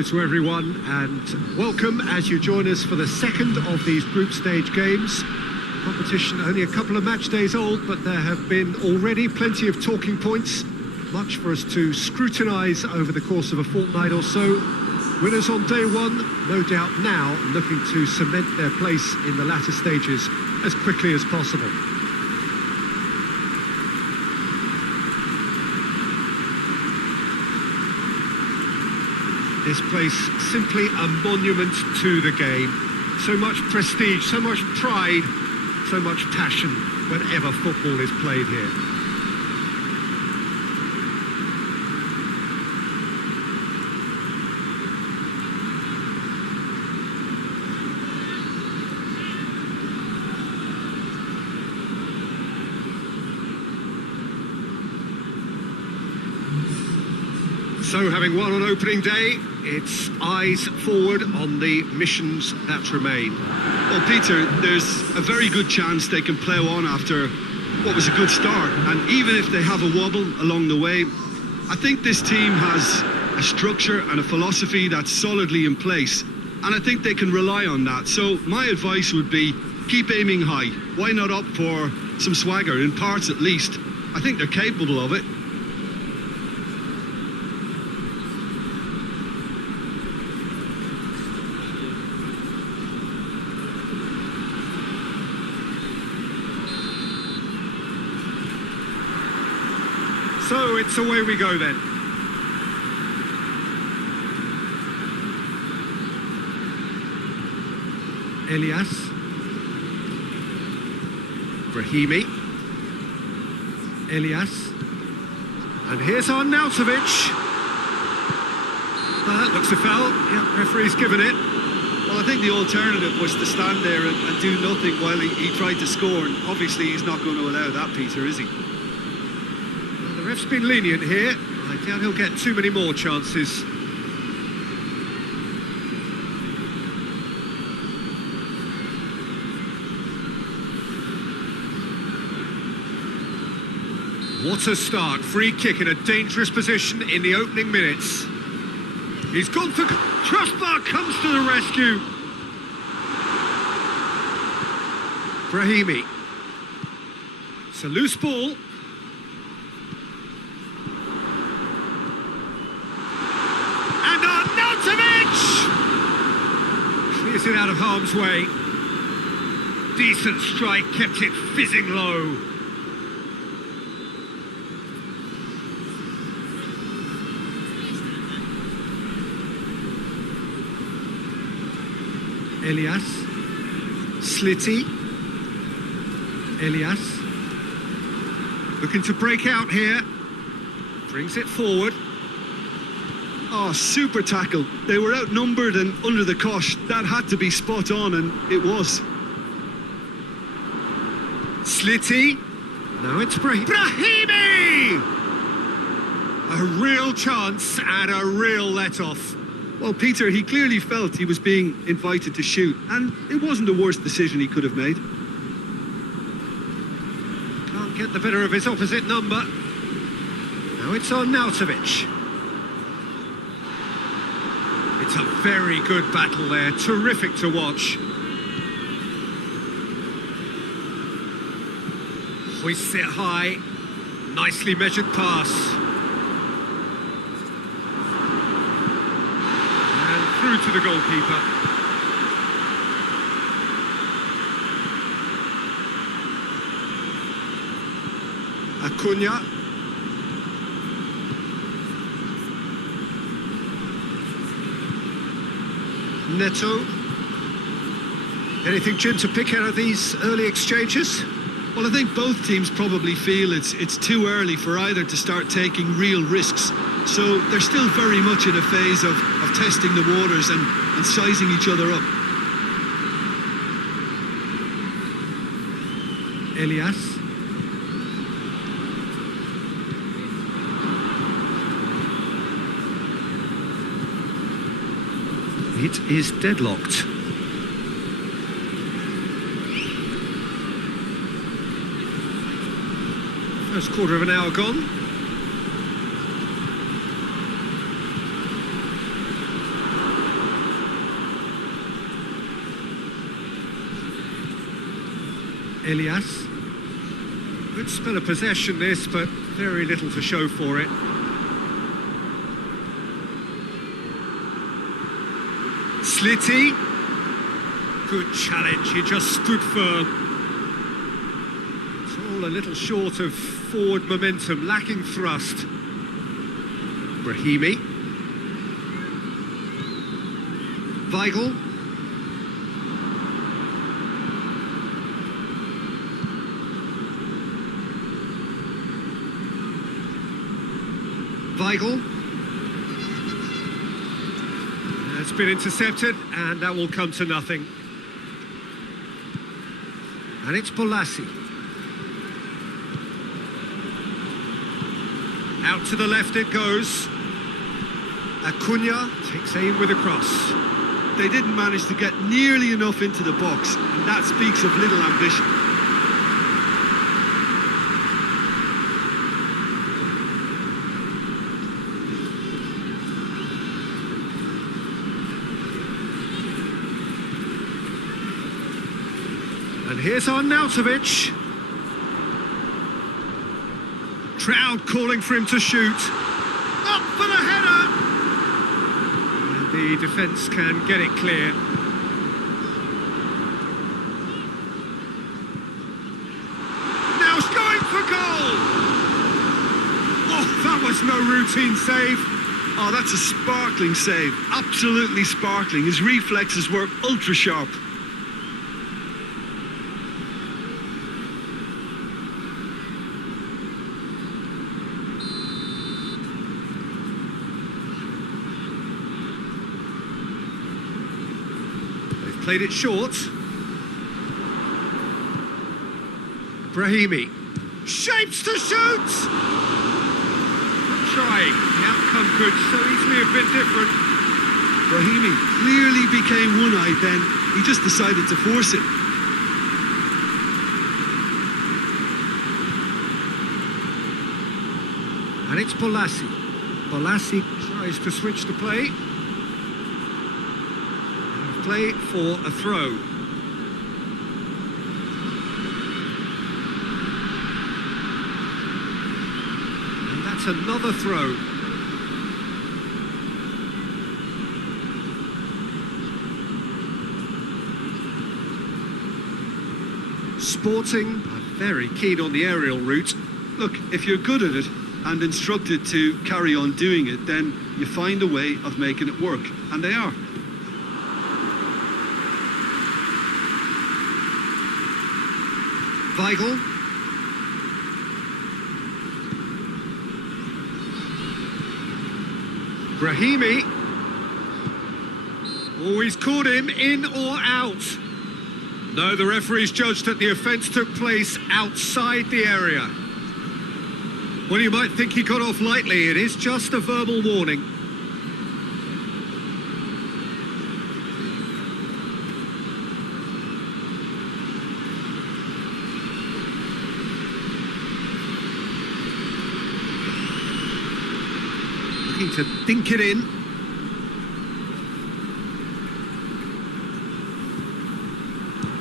Hello to everyone and welcome as you join us for the second of these group stage games. Competition only a couple of match days old, but there have been already plenty of talking points, much for us to scrutinise over the course of a fortnight or so. Winners on day one, no doubt now looking to cement their place in the latter stages as quickly as possible. This place simply a monument to the game. So much prestige, so much pride, so much passion whenever football is played here. So, having won on opening day, it's eyes forward on the missions that remain. Well, Peter, there's a very good chance they can plough on after what was a good start. And even if they have a wobble along the way, I think this team has a structure and a philosophy that's solidly in place. And I think they can rely on that. So my advice would be, keep aiming high. Why not opt for some swagger, in parts at least? I think they're capable of it. So it's away we go then. Elias. Brahimi. Elias. And here's Arnautovic. That looks a foul. Yeah, referee's given it. Well, I think the alternative was to stand there and do nothing while he tried to score. And obviously he's not going to allow that, Peter, is he? The ref's been lenient here. I doubt he'll get too many more chances. What a start. Free kick in a dangerous position in the opening minutes. He's gone for... Crossbar comes to the rescue. Brahimi. It's a loose ball. Clears it out of harm's way. Decent strike, kept it fizzing low. Elias. Slitty. Elias. Looking to break out here. Brings it forward. Oh, super tackle. They were outnumbered and under the cosh. That had to be spot on, and it was. Slitty. Now it's Brahimi! A real chance and a real let-off. Well, Peter, he clearly felt he was being invited to shoot, and it wasn't the worst decision he could have made. Can't get the better of his opposite number. Now it's Arnautovic. It's a very good battle there, terrific to watch. Hoists it high, nicely measured pass. And through to the goalkeeper. Acuna. Neto. Anything, Jim, to pick out of these early exchanges? Well, I think both teams probably feel it's too early for either to start taking real risks. So they're still very much in a phase of testing the waters and sizing each other up. Elias. It is deadlocked. First quarter of an hour gone. Elias. Good spell of possession this, but very little to show for it. Slitty. Good challenge, he just stood firm. It's all a little short of forward momentum, lacking thrust. Brahimi. Weigl. Weigl. It's been intercepted, and that will come to nothing. And it's Bolasie. Out to the left it goes. Acuna takes aim with a cross. They didn't manage to get nearly enough into the box, and that speaks of little ambition. And here's Arnautovic. Crowd calling for him to shoot. Up for the header! And the defence can get it clear. Now it's going for goal! Oh, that was no routine save. Oh, that's a sparkling save. Absolutely sparkling. His reflexes were ultra sharp. Played it short. Brahimi. Shapes to shoot! Trying. The outcome could so easily have been different. Brahimi clearly became one-eyed then. He just decided to force it. And it's Bolasie. Bolasie tries to switch the play. Play for a throw. And that's another throw. Sporting are very keen on the aerial route. Look, if you're good at it and instructed to carry on doing it, then you find a way of making it work, and they are. Weigl. Brahimi. Oh, he's caught him in or out. No, the referee's judged that the offence took place outside the area. Well, you might think he got off lightly. It is just a verbal warning. To dink it in.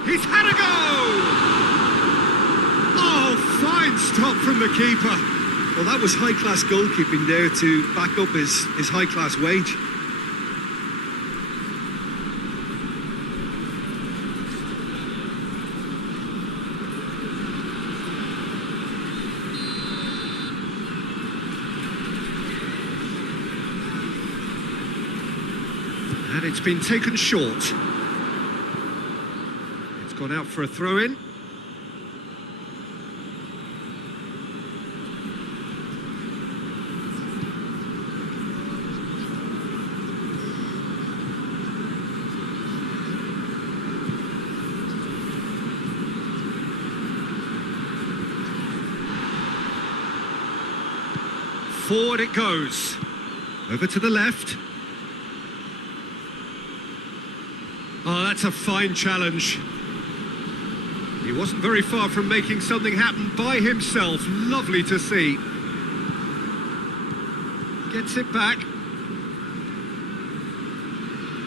He's had a go! Oh, fine stop from the keeper. Well, that was high-class goalkeeping there to back up his high-class wage. And it's been taken short. It's gone out for a throw-in. Forward it goes. Over to the left. Oh, that's a fine challenge. He wasn't very far from making something happen by himself. Lovely to see. Gets it back.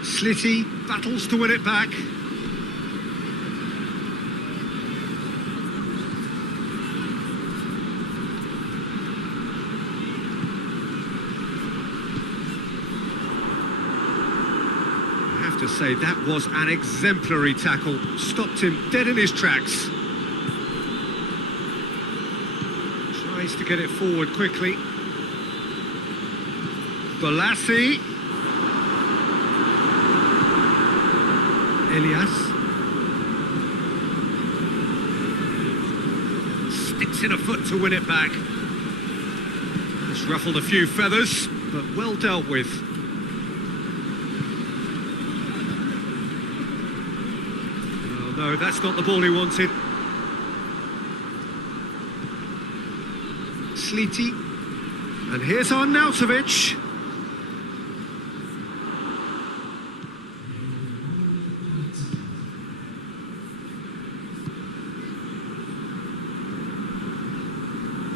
Slitty battles to win it back. must say, that was an exemplary tackle. Stopped him dead in his tracks. Tries to get it forward quickly. Balassi. Elias. Sticks in a foot to win it back. Has ruffled a few feathers, but well dealt with. Oh no, that's not the ball he wanted. Sleety. And here's Arnautovic.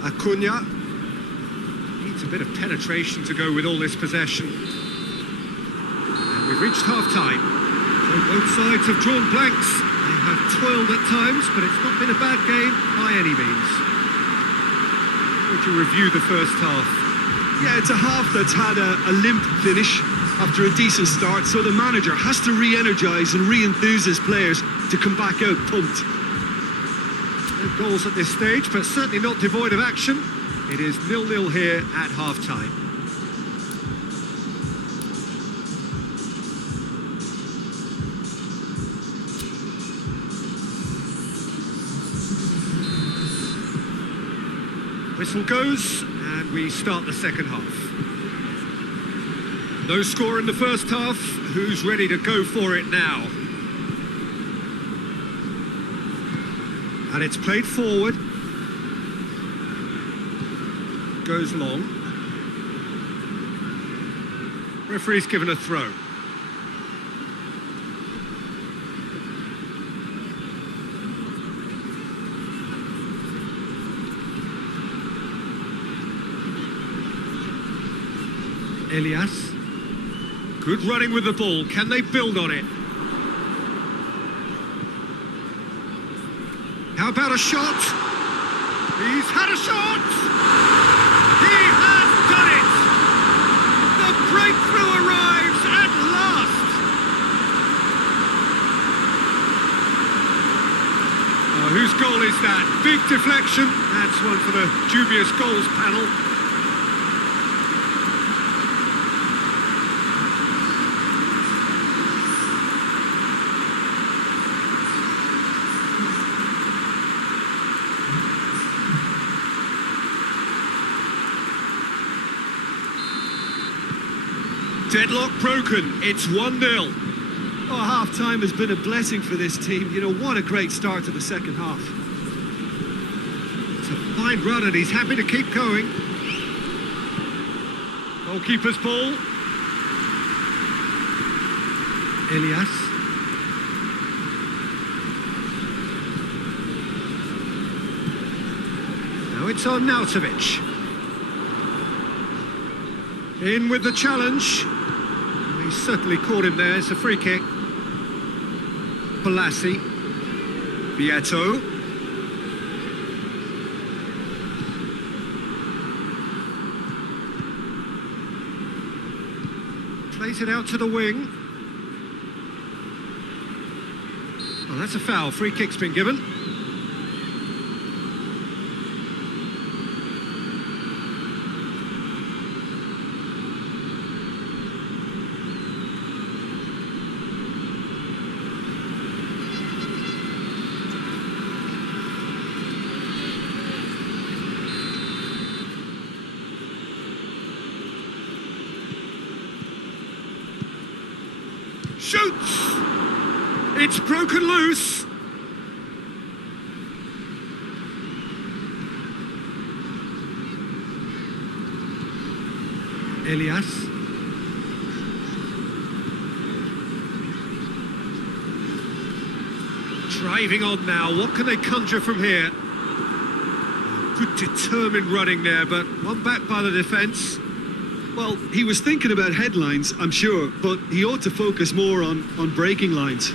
Acuna needs a bit of penetration to go with all this possession. And we've reached half-time. So both sides have drawn blanks. They have toiled at times, but it's not been a bad game by any means. How would you review the first half? Yeah, it's a half that's had a limp finish after a decent start, so the manager has to re-energise and re-enthuse his players to come back out pumped. No goals at this stage, but certainly not devoid of action. It is 0-0 here at half-time. Whistle goes, and we start the second half. No score in the first half. Who's ready to go for it now? And it's played forward. Goes long. Referee's given a throw. Elias. Good running with the ball. Can they build on it? How about a shot? He's had a shot! He has done it! The breakthrough arrives at last! Oh, whose goal is that? Big deflection. That's one for the dubious goals panel. Deadlock broken, it's 1-0. Oh, half-time has been a blessing for this team. You know, what a great start to the second half. It's a fine run and he's happy to keep going. Goalkeeper's ball. Elias. Now it's Arnautovic. In with the challenge. He certainly caught him there. It's a free kick. Balassi. Vieto. Plays it out to the wing. Oh, that's a foul. Free kick's been given. Shoots! It's broken loose. Elias. Driving on now. What can they conjure from here? Good determined running there, but one back by the defence. Well, he was thinking about headlines, I'm sure, but he ought to focus more on breaking lines.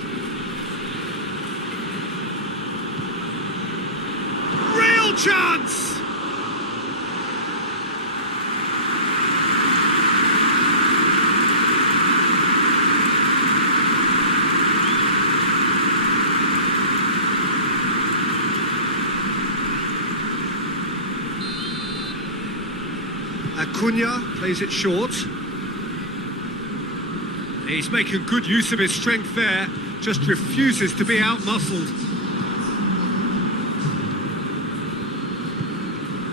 Real chance! Acuna plays it short. He's making good use of his strength there, just refuses to be out-muscled.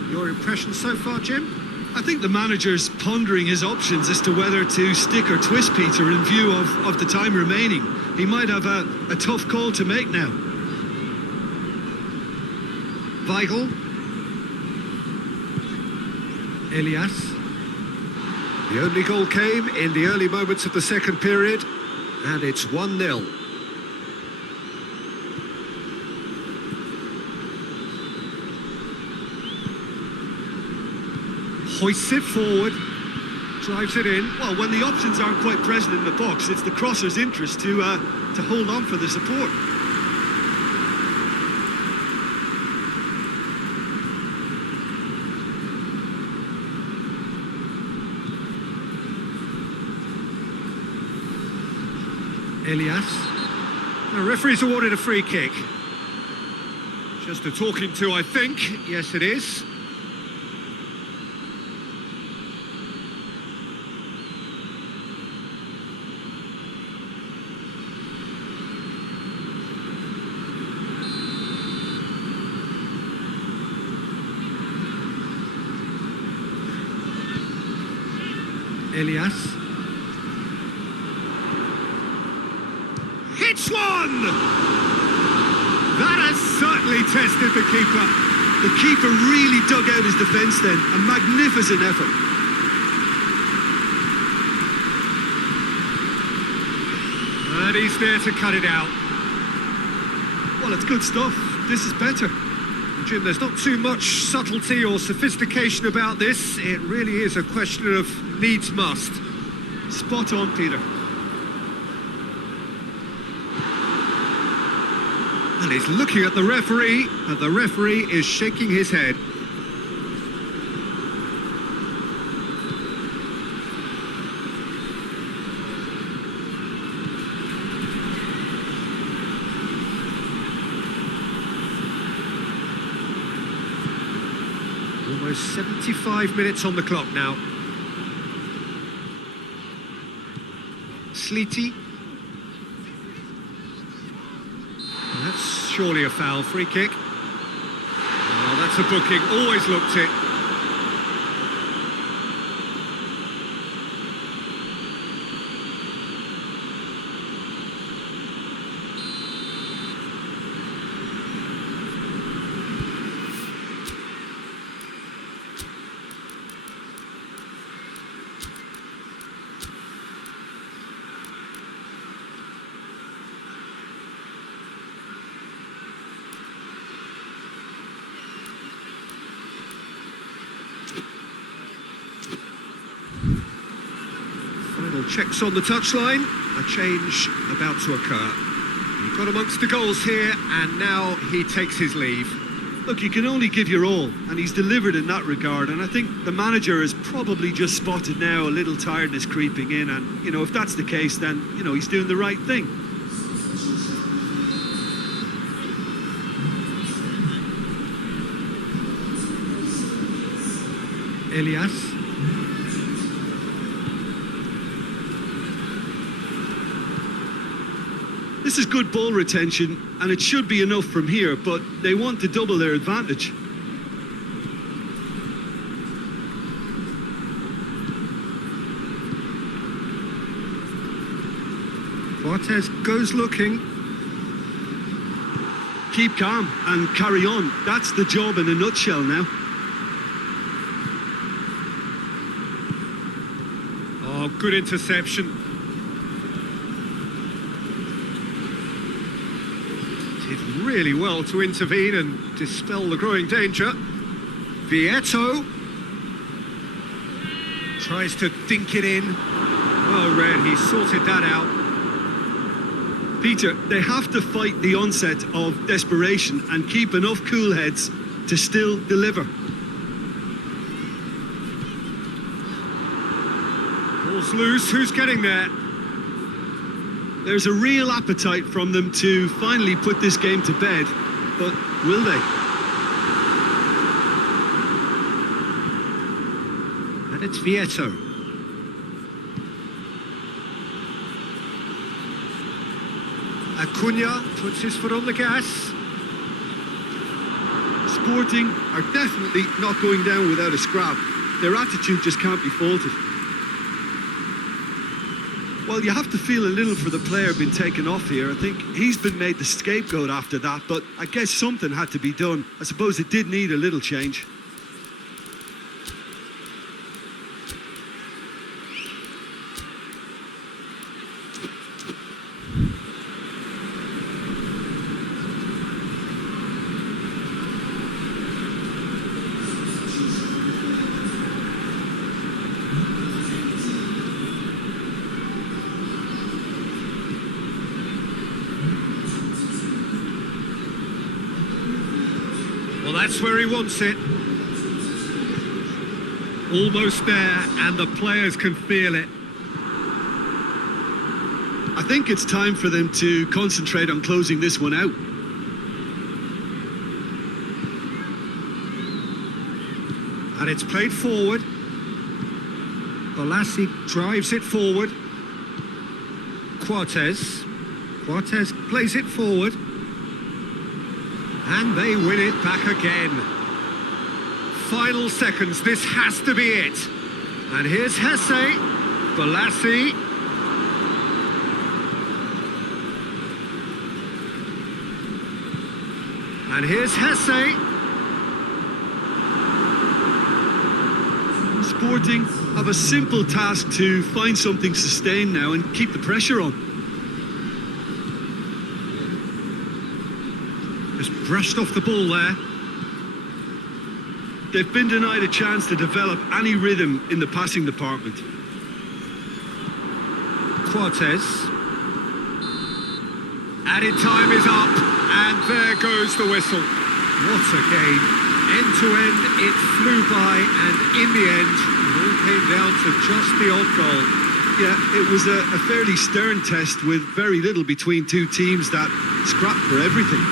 Your impression so far, Jim? I think the manager's pondering his options as to whether to stick or twist Peter in view of the time remaining. He might have a tough call to make now. Weigl. Elias. The only goal came in the early moments of the second period, and it's 1-0. Hoists it forward, drives it in. Well, when the options aren't quite present in the box, it's the crosser's interest to hold on for the support. Elias. The referee's awarded a free kick. Just a talking to, I think. Yes, it is. Elias. Hits one! That has certainly tested the keeper. The keeper really dug out his defence then. A magnificent effort. And he's there to cut it out. Well, it's good stuff. This is better. Jim, there's not too much subtlety or sophistication about this. It really is a question of needs must. Spot on, Peter. And he's looking at the referee, and the referee is shaking his head. Almost 75 minutes on the clock now. Sleety. That's surely a foul. Free kick. Oh, that's a booking. Always looked it. Final checks on the touchline. A change about to occur. He got amongst the goals here, and now he takes his leave. Look, you can only give your all, and he's delivered in that regard. And I think the manager has probably just spotted now a little tiredness creeping in. And, you know, if that's the case, then, you know, he's doing the right thing. Elias. This is good ball retention, and it should be enough from here, but they want to double their advantage. Cortez goes looking. Keep calm and carry on. That's the job in a nutshell now. Oh, good interception. Did really well to intervene and dispel the growing danger. Vieto tries to dink it in. Well read, he sorted that out. Peter, they have to fight the onset of desperation and keep enough cool heads to still deliver. Ball's loose, who's getting there? There's a real appetite from them to finally put this game to bed, but will they? And it's Vieto. Acuna puts his foot on the gas. Sporting are definitely not going down without a scrap. Their attitude just can't be faulted. Well, you have to feel a little for the player being taken off here. I think he's been made the scapegoat after that, but I guess something had to be done. I suppose it did need a little change. Well, that's where he wants it. Almost there, and the players can feel it. I think it's time for them to concentrate on closing this one out. And it's played forward. Balassi drives it forward. Cortez plays it forward. And they win it back again. Final seconds, this has to be it. And here's Hesse, Balassi. And here's Hesse. Sporting have a simple task to find something sustained now and keep the pressure on. Just brushed off the ball there. They've been denied a chance to develop any rhythm in the passing department. Cortez. Added time is up, and there goes the whistle. What a game. End to end, it flew by, and in the end, it all came down to just the odd goal. Yeah, it was a fairly stern test with very little between two teams that scrapped for everything.